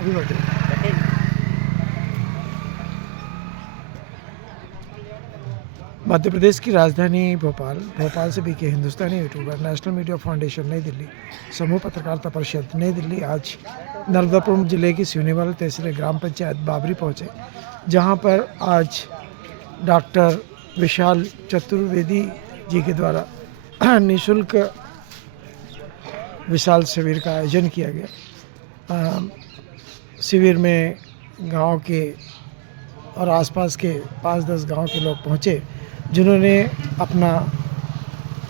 अभी बढ़ते मध्य प्रदेश की राजधानी भोपाल से बीके हिंदुस्तानी यूट्यूबर नेशनल मीडिया फाउंडेशन नई दिल्ली समूह पत्रकारिता परिषद नई दिल्ली आज नर्मदापुरम जिले की सिवनीवाला तहसील ग्राम पंचायत बाबरी पहुंचे, जहां पर आज डॉक्टर विशाल चतुर्वेदी जी के द्वारा निःशुल्क विशाल शिविर का आयोजन किया गया। शिविर में गांव के और आसपास के 5-10 गांव के लोग पहुंचे, जिन्होंने अपना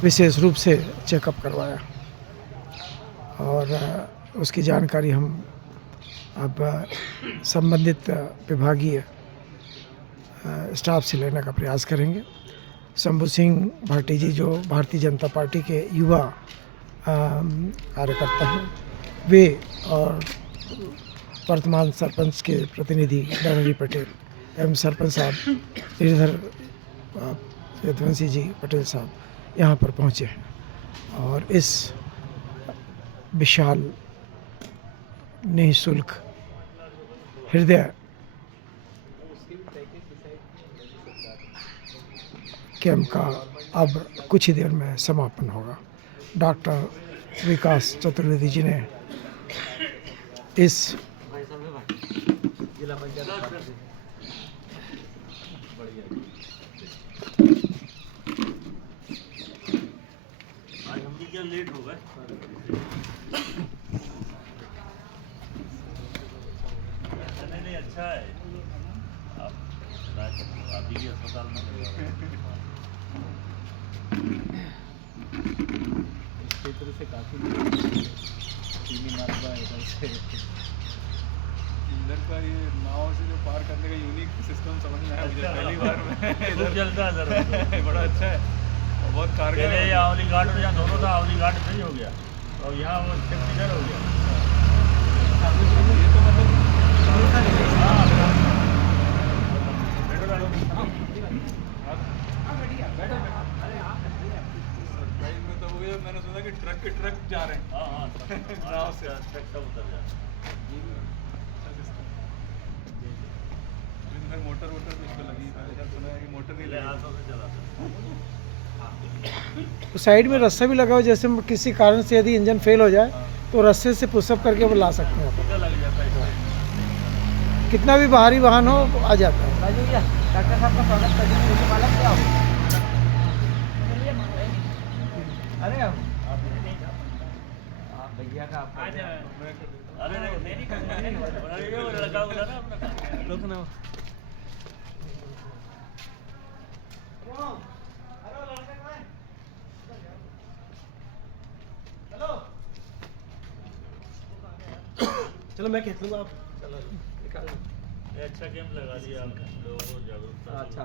विशेष रूप से चेकअप करवाया और उसकी जानकारी हम अब संबंधित विभागीय स्टाफ से लेने का प्रयास करेंगे। शंभू सिंह भाटी जी जो भारतीय जनता पार्टी के युवा कार्यकर्ता हैं, वे और वर्तमान सरपंच के प्रतिनिधि नरहरि पटेल एवं सरपंच साहब इधर यदवंशी जी पटेल साहब यहाँ पर पहुँचे हैं और इस विशाल निःशुल्क हृदय कैंप का अब कुछ ही देर में समापन होगा। डॉक्टर विकास चतुर्वेदी जी ने इस लेट हो गए। नहीं अच्छा है, आप अभी अस्पताल में क्षेत्र से काफी इधर का ये नाव से जो पार करने का यूनिक सिस्टम समझ में आया मुझे पहली बार में। चलता है सर, बड़ा अच्छा है, बहुत कारगर है। आवली घाट और यहाँ दोनों था, आवली घाट सही हो गया और यहाँ वो इधर हो गया। ये तो मतलब तो वो मैंने सुना कि ट्रक जा रहे हैं। नाव से ट्रक सब उतर जाए। मोटर कुछ तो लगी, मैंने सुना है कि मोटर नहीं लगी, हाथों से चलाते। तो साइड में रस्सा भी लगा हो, जैसे किसी कारण से यदि इंजन फेल हो जाए तो रस्से से पुशअप करके वो ला सकते हैं। लग जाता है, कितना भी बाहरी वाहन हो आ जाता है। डॉक्टर साहब का स्वागत करने के लिए मालूम क्या हो? अरे आप भैया का अरे नहीं लड़का बोला ना अपना लोग ना। चलो मैं खींच लूँगा, आप चलो निकाल। अच्छा कैंप लगा दिया आपने, लोगों को जागरूकता। अच्छा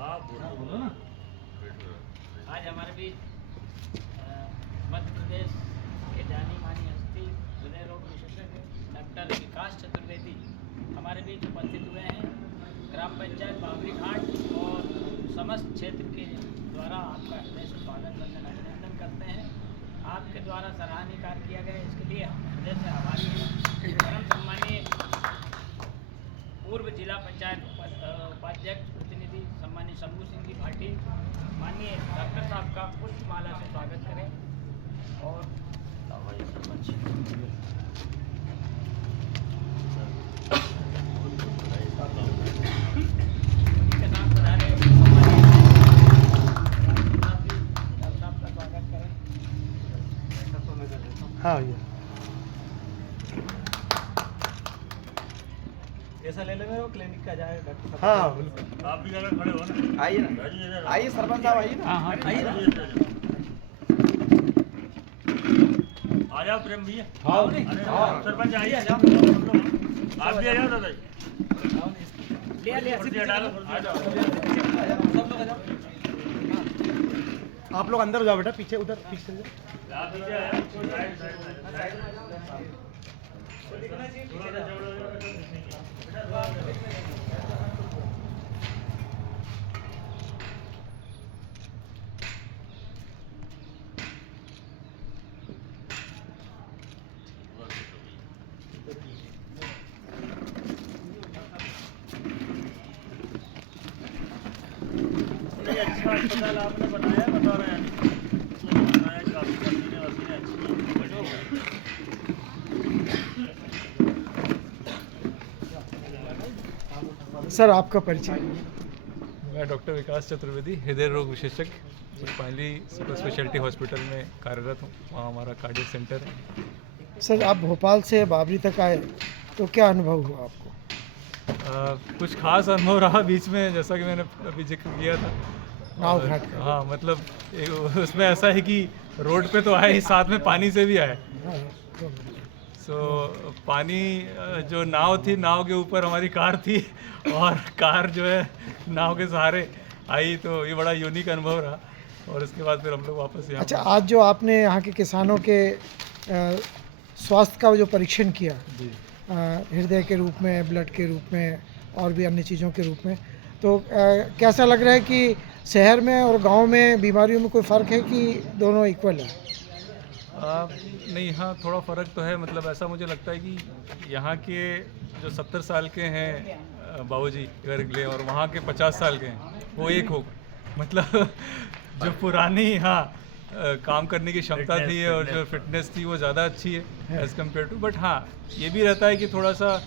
हाँ बोलो ना। आज हमारे बीच मध्य प्रदेश के जानी मानी हस्ती हृदय रोग विशेषज्ञ डॉक्टर विकास चतुर्वेदी हमारे बीच उपस्थित हुए हैं। ग्राम पंचायत बाबरी घाट और समस्त क्षेत्र के द्वारा आपका हृदय से स्वागत वंदन अभिनंदन करते हैं। आपके द्वारा सराहनीय कार्य किया गया, इसके लिए हम हृदय से आभारी हैं। परम सम्मानीय पूर्व जिला पंचायत उपाध्यक्ष प्रतिनिधि सम्मानीय शंभू सिंह जी भाटी, माननीय डॉक्टर साहब का पुष्पमाला से स्वागत करें और उनके साथ पधारे डॉक्टर साहब का स्वागत करें। हाँ भैया, ऐसा ले लेंगे, वो क्लिनिक का जाए डॉक्टर साहब। हाँ बिल्कुल। आप भी जगह खड़े हो ना, आइए ना, आइए सरपंच साहब आइए ना। हाँ आइए ना। आ जाओ प्रेम भैया। हाँ सरपंच आइए, आ जाओ। आप भी आ जाओ दादा जी। ले डालो। आप लोग अंदर जाओ बेटा, पीछे उधर पीछे से। आप पीछे आ जाओ। अच्छा अस्पताल आपने बनाया बता रहे हैं बनाया काफ़ी मशीनें वसीनें अच्छी हैं बढ़िया है। सर आपका परिचय। मैं डॉक्टर विकास चतुर्वेदी, हृदय रोग विशेषज्ञ, फाइनली सुपर स्पेशलिटी हॉस्पिटल में कार्यरत हूँ। वहाँ हमारा कार्डियक सेंटर है। सर आप भोपाल से बाबरी तक आए तो क्या अनुभव हुआ आपको? कुछ खास अनुभव रहा बीच में, जैसा कि मैंने अभी जिक्र किया था नाव और- घाट का। हाँ मतलब उसमें ऐसा है कि रोड पे तो आए ही, साथ में पानी से भी आए। हाँ, सो पानी जो नाव थी, नाव के ऊपर हमारी कार थी और कार जो है नाव के सहारे आई, तो ये बड़ा यूनिक अनुभव रहा। और उसके बाद फिर हम लोग वापस यहाँ अच्छा आज जो आपने यहाँ के किसानों के स्वास्थ्य का जो परीक्षण किया जी हृदय के रूप में, ब्लड के रूप में और भी अन्य चीज़ों के रूप में, तो कैसा लग रहा है कि शहर में और गांव में बीमारियों में कोई फ़र्क है कि दोनों इक्वल है? नहीं, हाँ थोड़ा फ़र्क तो है। मतलब ऐसा मुझे लगता है कि यहाँ के जो 70 साल के हैं बाबूजी अगर ले और वहाँ के 50 साल के हैं, वो एक हो मतलब जो पुरानी हाँ काम करने की क्षमता थी और जो फिटनेस थी वो ज़्यादा अच्छी है एज़ कम्पेयर टू। बट हाँ ये भी रहता है कि थोड़ा सा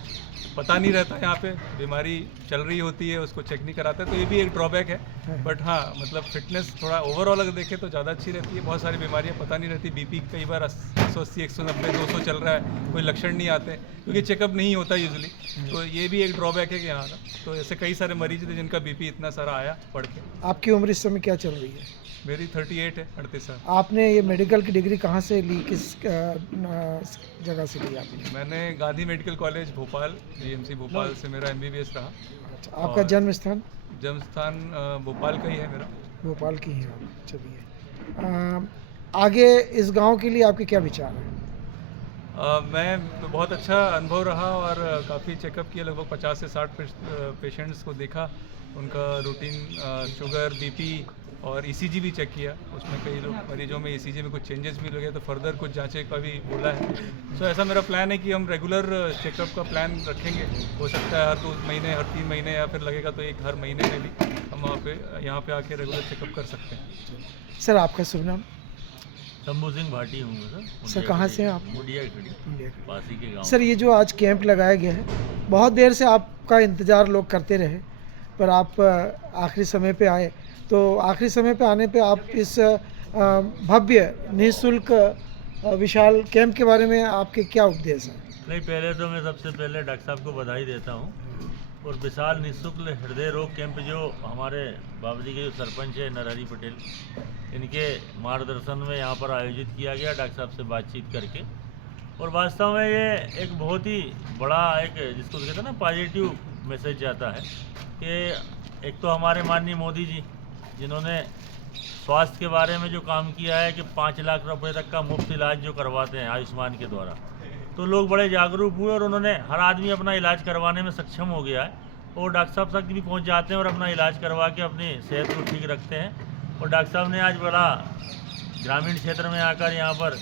पता नहीं रहता यहाँ पे, बीमारी चल रही होती है उसको चेक नहीं कराते, तो ये भी एक ड्रॉबैक है। बट हाँ मतलब फिटनेस थोड़ा ओवरऑल अगर देखें तो ज़्यादा अच्छी रहती है। बहुत सारी बीमारियाँ पता नहीं रहती, बीपी कई बार 180, 190, 200 चल रहा है, कोई लक्षण नहीं आते क्योंकि चेकअप नहीं होता यूजुअली। तो ये भी एक ड्रॉबैक है कि यहाँ का। तो ऐसे कई सारे मरीज थे जिनका बीपी इतना सारा आया पढ़ के। आपकी उम्र इस समय क्या चल रही है? मेरी 38 है, 38 साल। आपने ये मेडिकल की डिग्री कहाँ से ली, किस जगह से ली आपने? मैंने Gandhi medical college Bhopal, GMC Bhopal से मेरा MBBS रहा। अच्छा, आपका जन्म स्थान? जन्म स्थान भोपाल का ही है मेरा। भोपाल की है आप। चलिए आगे इस गांव के लिए आपके क्या विचार हैं? मैं बहुत अच्छा अनुभव रहा और काफ़ी चेकअप किया, लगभग 50 से 60 पेशेंट्स को देखा, उनका रूटीन शुगर, बीपी और ECG भी चेक किया। उसमें कई लोग मरीजों में ECG में कुछ चेंजेस भी लगे, तो फर्दर कुछ जांचें का भी बोला है। सो ऐसा मेरा प्लान है कि हम रेगुलर चेकअप का प्लान रखेंगे। हो सकता है हर 2 महीने, हर 3 महीने या फिर लगेगा तो एक हर महीने में भी हम वहाँ पे यहाँ पे आके रेगुलर चेकअप कर सकते हैं। सर आपका शुभ नाम? शंभू सिंह भाटी हूँ मैं सर कहाँ से हैं आप? मुडिया खड़ी बासी के गाँव। सर ये जो आज कैंप लगाया गया है, बहुत देर से आपका इंतज़ार लोग करते रहे, पर आप आखिरी समय पे आए, तो आखिरी समय पे आने पे आप इस भव्य निःशुल्क विशाल कैंप के बारे में आपके क्या उपदेश हैं? नहीं, पहले तो मैं सबसे पहले डॉक्टर साहब को बधाई देता हूँ। और विशाल निःशुल्क हृदय रोग कैंप जो हमारे बाबरी के जो सरपंच है नरहरी पटेल, इनके मार्गदर्शन में यहाँ पर आयोजित किया गया डॉक्टर साहब से बातचीत करके। और वास्तव में ये एक बहुत ही बड़ा एक जिसको कहते हैं ना पॉजिटिव मैसेज जाता है कि एक तो हमारे माननीय मोदी जी जिन्होंने स्वास्थ्य के बारे में जो काम किया है कि 5 लाख रुपए तक का मुफ्त इलाज जो करवाते हैं आयुष्मान के द्वारा, तो लोग बड़े जागरूक हुए और उन्होंने हर आदमी अपना इलाज करवाने में सक्षम हो गया है और डॉक्टर साहब तक भी पहुंच जाते हैं और अपना इलाज करवा के अपनी सेहत को ठीक रखते हैं। और डॉक्टर साहब ने आज बड़ा ग्रामीण क्षेत्र में आकर यहाँ पर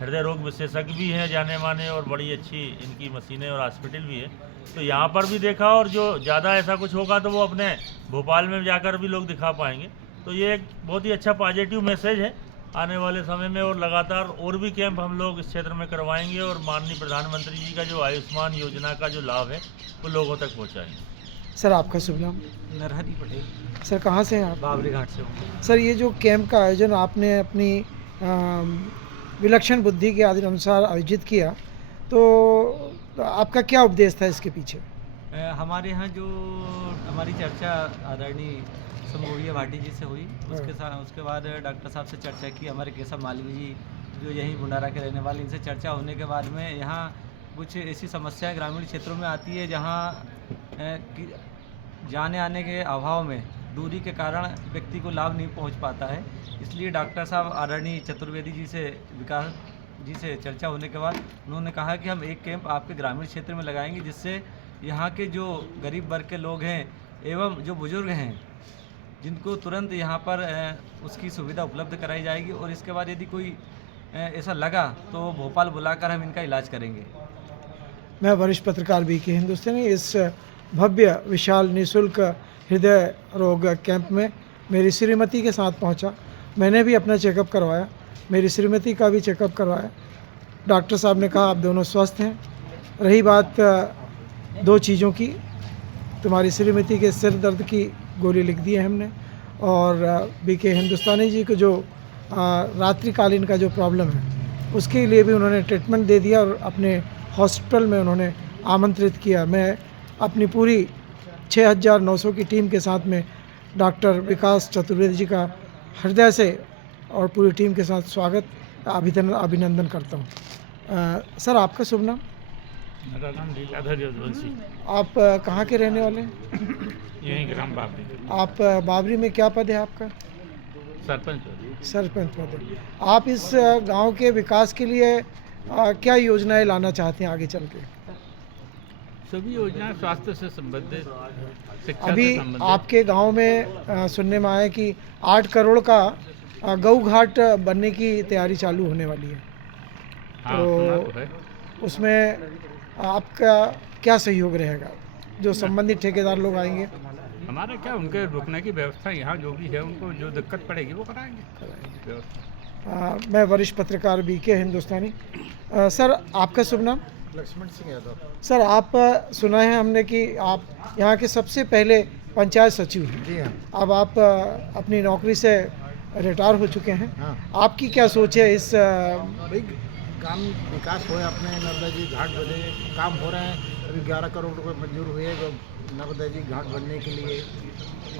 हृदय रोग विशेषज्ञ भी हैं जाने माने और बड़ी अच्छी इनकी मशीनें और हॉस्पिटल भी है, तो यहाँ पर भी देखा। और जो ज़्यादा ऐसा कुछ होगा तो वो अपने भोपाल में जाकर भी लोग दिखा पाएंगे। तो ये एक बहुत ही अच्छा पॉजिटिव मैसेज है आने वाले समय में। और लगातार और भी कैंप हम लोग इस क्षेत्र में करवाएंगे और माननीय प्रधानमंत्री जी का जो आयुष्मान योजना का जो लाभ है वो लोगों तक पहुँचाएंगे। सर आपका शुभ नाम? नरहरी पटेल, सर कहाँ से हैं आप? बाबरी घाट से हूँ। सर ये जो कैंप का आयोजन आपने अपनी विलक्षण बुद्धि के अनुसार आयोजित किया, तो आपका क्या उपदेश था इसके पीछे? हमारे यहाँ जो हमारी चर्चा आदरणीय समूढ़िया भाटी जी से हुई, उसके बाद डॉक्टर साहब से चर्चा की। हमारे केशव मालवी जी जो यहीं भंडारा के रहने वाले, इनसे चर्चा होने के बाद में यहाँ कुछ ऐसी समस्याएं ग्रामीण क्षेत्रों में आती है जहाँ जाने आने के अभाव में दूरी के कारण व्यक्ति को लाभ नहीं पहुँच पाता है। इसलिए डॉक्टर साहब आदरणीय चतुर्वेदी जी से, विकास जी से चर्चा होने के बाद उन्होंने कहा कि हम एक कैंप आपके ग्रामीण क्षेत्र में लगाएंगे, जिससे यहाँ के जो गरीब वर्ग के लोग हैं एवं जो बुजुर्ग हैं जिनको तुरंत यहाँ पर उसकी सुविधा उपलब्ध कराई जाएगी। और इसके बाद यदि कोई ऐसा लगा तो भोपाल बुलाकर हम इनका इलाज करेंगे। मैं वरिष्ठ पत्रकार BK हिंदुस्तानी इस भव्य विशाल निःशुल्क हृदय रोग कैंप में मेरी श्रीमती के साथ पहुंचा। मैंने भी अपना चेकअप करवाया, मेरी श्रीमती का भी चेकअप करवाया। डॉक्टर साहब ने कहा आप दोनों स्वस्थ हैं। रही बात दो चीज़ों की, तुम्हारी श्रीमती के सिर दर्द की गोली लिख दी है हमने, और बीके हिंदुस्तानी जी को जो रात्रिकालीन का जो प्रॉब्लम है उसके लिए भी उन्होंने ट्रीटमेंट दे दिया और अपने हॉस्पिटल में उन्होंने आमंत्रित किया। मैं अपनी पूरी 6900 की टीम के साथ में डॉक्टर विकास चतुर्वेदी जी का हृदय से और पूरी टीम के साथ स्वागत अभिनंदन करता हूँ। सर, आपका शुभ नाम? मेरा नाम लीलाधर यदुवंशी, आप कहाँ के रहने वाले हैं? यहीं ग्राम बाबरी, आप बाबरी में क्या पद है आपका? सरपंच पद। सरपंच पद है। आप इस गांव के विकास के लिए क्या योजनाएं लाना चाहते हैं आगे चल के? सभी योजनाएं स्वास्थ्य से संबंधित, शिक्षा अभी से संबंधित। आपके गांव में सुनने में आया कि 8 करोड़ का गऊ घाट बनने की तैयारी चालू होने वाली है, हाँ, सुना तो है। उसमें आपका क्या सहयोग रहेगा? जो संबंधित ठेकेदार लोग आएंगे, हमारा क्या, उनके रुकने की व्यवस्था यहाँ जो भी है, उनको जो दिक्कत पड़ेगी वो कराएंगे व्यवस्था। मैं वरिष्ठ पत्रकार बीके हिंदुस्तानी। सर, आपका शुभ नाम? लक्ष्मण सिंह यादव। सर, आप सुना है हमने कि आप यहाँ के सबसे पहले पंचायत सचिव हैं। जी हाँ। अब आप अपनी नौकरी से रिटायर हो चुके हैं। हाँ। आपकी क्या सोच है इस भाई काम विकास हो अपने नर्मदा जी घाट बने, काम हो रहे हैं। अभी 11 करोड़ रुपए मंजूर हुए नर्मदा जी घाट बनने के लिए।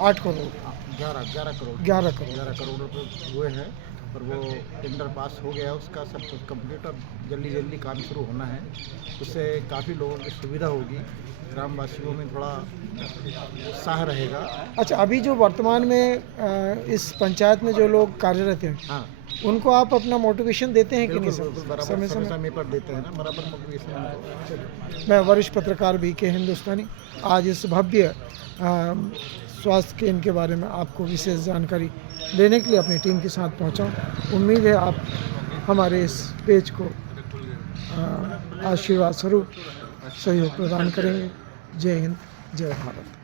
8 करोड़ 11 करोड़ 11 करोड़ 11 करोड़ रुपए हुए हैं, और वो टेंडर पास हो गया, उसका सब कुछ कंप्लीट, और जल्दी काम शुरू होना है। उससे काफ़ी लोगों की सुविधा होगी, ग्रामवासियों में थोड़ा उत्साह रहेगा। अच्छा, अभी जो वर्तमान में इस पंचायत में जो लोग कार्यरत हैं, हाँ, उनको आप अपना मोटिवेशन देते हैं कि नहीं? बिल्कुल बिल्कुल बराबर समय समय समय समय पर देते हैं ना, बराबर मोटिवेशन उनको। मैं वरिष्ठ पत्रकार बीके हिंदुस्तानी आज इस भव्य स्वास्थ्य केंद्र के बारे में आपको विशेष जानकारी देने के लिए अपनी टीम के साथ पहुंचा हूं। उम्मीद है आप हमारे इस पेज को आशीर्वाद स्वरूप सहयोग प्रदान करेंगे। जय हिंद, जय भारत।